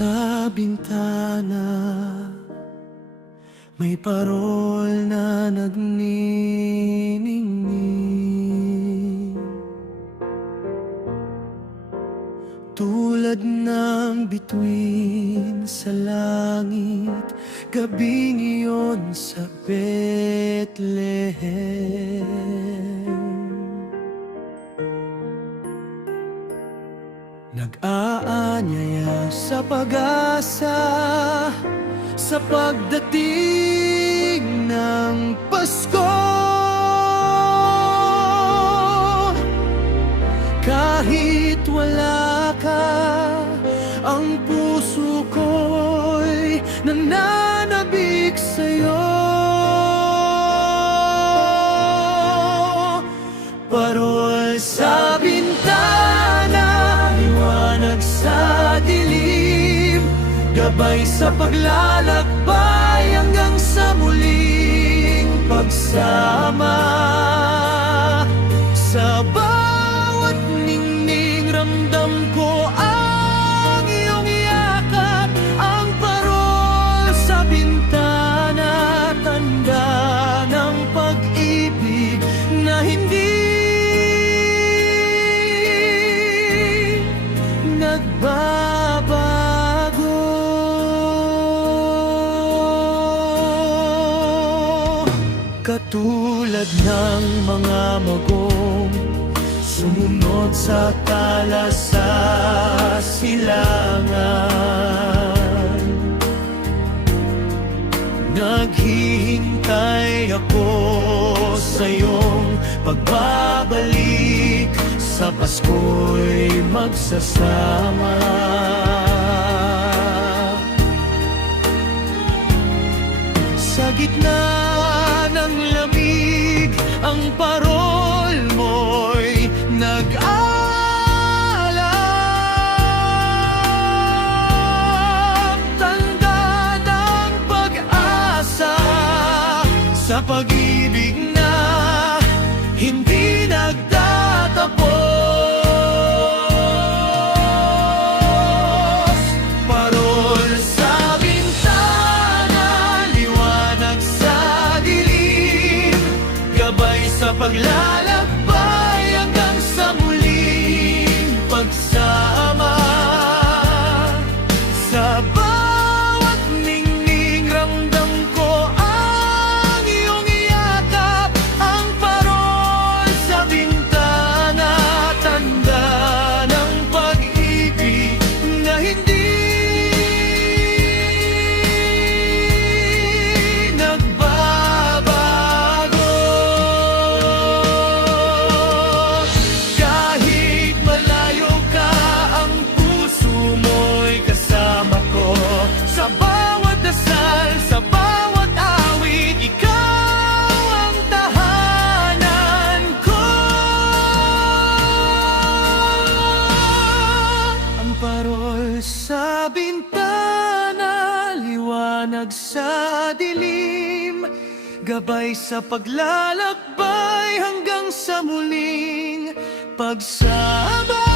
Sa bintana may parol na nagniningning, tulad ng bituin sa langit, gabing iyon sa Bethlehem. Nag-aanyaya sa pag-asa sa pagdating ng Pasko. Kahit wala ka, ang puso ko'y nananabik sa'yo. Parol sa bintana, liwanag sa dilim, gabay sa paglalakbay hanggang sa muling pagsama. Sa bawat ningning ramdam ko ang iyong yakap, ang parol sa bintana, tanda ng pag-ibig na hindi nagbabago. Katulad ng mga magong sumunod sa tala sa silangan, naghihintay ako sa iyong pagbabalik, sa Pasko'y magsasama. Sa gitna ng lamig, ang parol mo'y nag-aalab, tanda ng pag-asa sa pag-ibig na hindi nagtatapos. Parol sa bintana, liwanag sa dilim, gabay sa paglalakbay hanggang sa muling pagsama. Sa bawat ningning ramdam ko ang iyong yakap, ang parol sa bintana, tanda ng pag-ibig na hindi nagbabago. Kahit malayo ka, ang puso mo'y kasama ko. Sa bawat dasal, sa bawat awit, ikaw ang tahanan ko. Ang parol sa bintana, liwanag sa dilim, gabay sa paglalakbay hanggang sa muling pagsama.